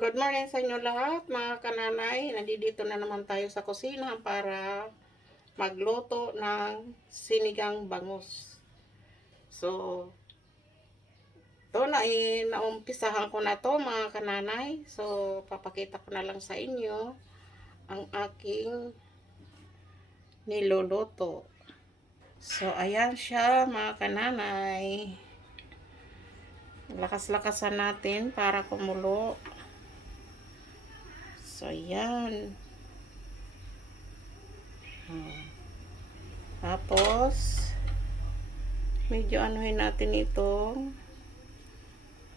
Good morning sa inyo lahat mga kananay. Nandito na naman tayo sa kusina para magluto ng sinigang bangus. So, to na eh, naumpisahan ko na to mga kananay. So, papakita ko na lang sa inyo ang aking niluluto. So, ayan siya mga kananay. Lakas-lakasan natin para kumulo. So, ayan. Hmm. Tapos, medyo anuhin natin ito.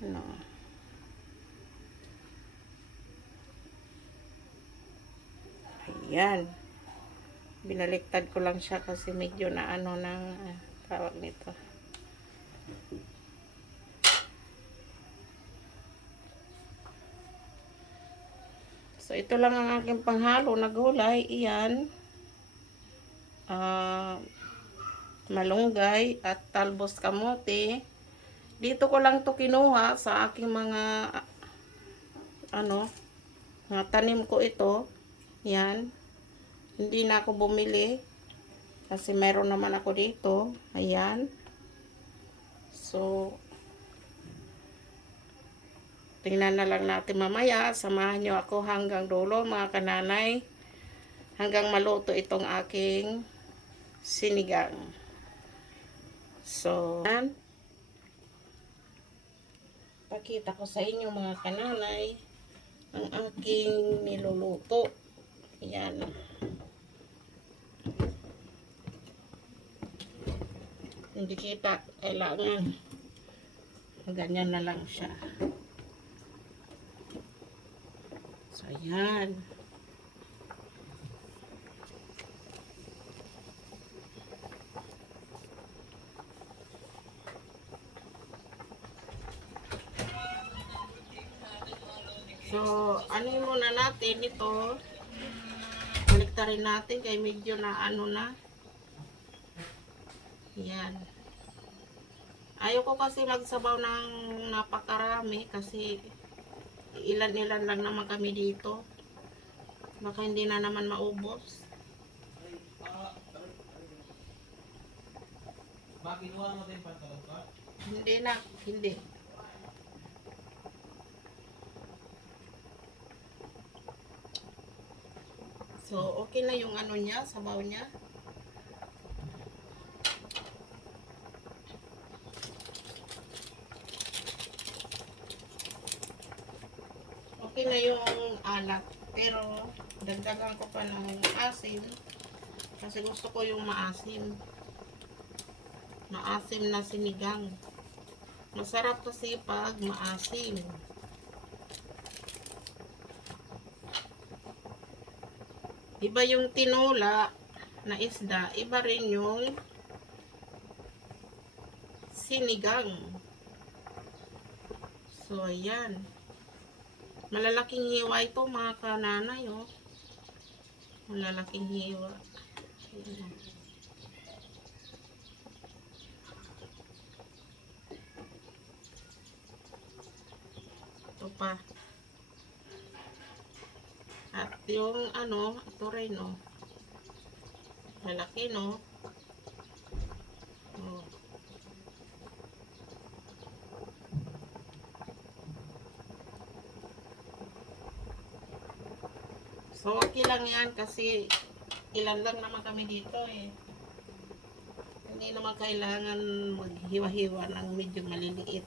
Ano. Ayan. Binaliktad ko lang siya kasi medyo na ano ng ah, tawag nito. So, ito lang ang aking panghalo na gulay. Iyan. Ah, malunggay at talbos kamote. Dito ko lang to kinuha sa aking mga ano, mga tanim ko ito. Yan. Hindi na ako bumili. Kasi meron naman ako dito. Ayan. So, tingnan na lang natin mamaya. Samahan nyo ako hanggang dulo mga kananay. Hanggang maluto itong aking sinigang. So, yan. Pakita ko sa inyo mga kananay ang aking niluluto. Yan. Hindi kita. Kailangan. Ganyan na lang siya. So, ayan. So, ano muna natin ito. Baliktarin natin kay medyo na ano na. Yan. Ayoko kasi magsabaw ng napakarami kasi ilan-ilan lang naman kami dito. Baka hindi na naman maubos. Makinuha mo din pantalon ka? Hindi na, hindi. So, okay na yung ano niya, sabaw niya. Okay na yung alat. Pero, dagdagan ko pa ng asin. Kasi gusto ko yung maasim. Maasim na sinigang. Masarap kasi pag maasim. Iba yung tinola na isda, iba rin yung sinigang. So, ayan. Malalaking hiwa ito mga kananay, oh. Malalaking hiwa. Ito pa. At yung ano, ito rin, no. Malaki, no. Oh. So, okay lang yan kasi ilan lang naman kami dito eh. Hindi naman kailangan maghiwa-hiwa ng medyo maliliit.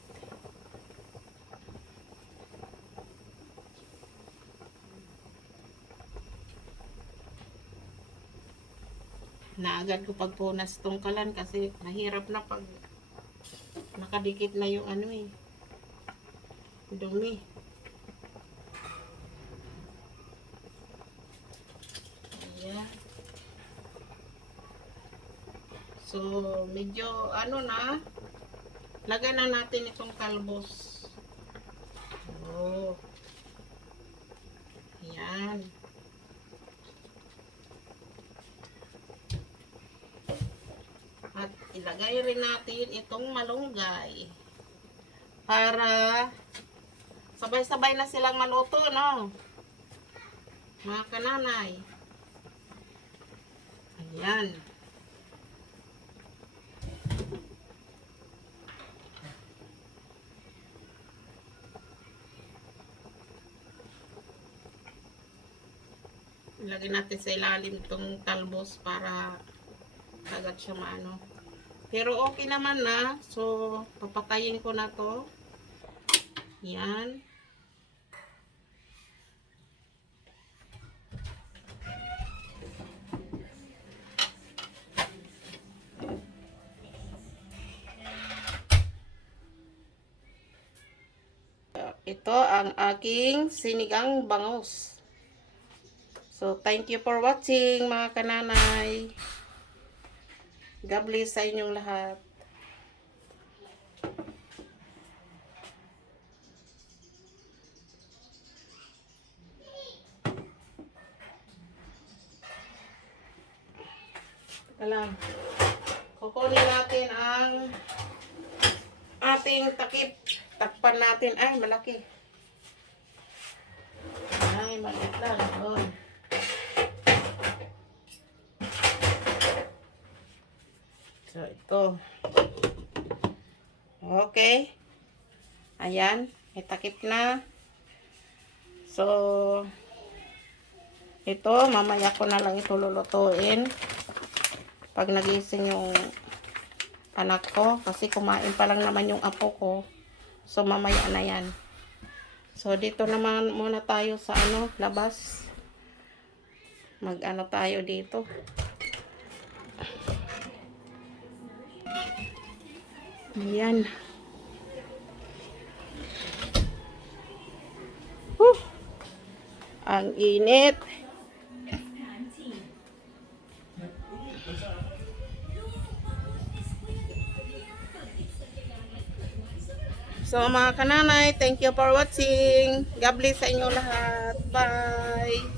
Naagad ko pagpunas tong kalan kasi mahirap na pag nakadikit na yung ano eh. Dumi. Ayan. So, medyo ano na, lagyan na natin itong kalbos. Oh. Ayan. At ilagay rin natin itong malunggay para sabay-sabay na silang maluto, no? Mga kananay. Ayan. Ilagay natin sa ilalim itong talbos para agad siya maano. Pero okay naman na. So, papatayin ko na to. Yan. Ito ang aking sinigang bangus. So, thank you for watching mga kananay. God bless sa inyong lahat. Alam. Kukunin natin ang ating takip. Takpan natin. Ay, malaki. Ay, maliit lang. Oh. So, ito. Okay. Ayan. May takip na. So, ito, mamaya ko na lang ito lulutuin. Pag nagising yung anak ko. Kasi kumain pa lang naman yung apo ko. So, mamaya na yan. So, dito naman muna tayo sa ano, labas. Mag-ano tayo dito. Ayan. Whew. Ang init. So mga kananay, thank you for watching. God bless sa inyo lahat. Bye.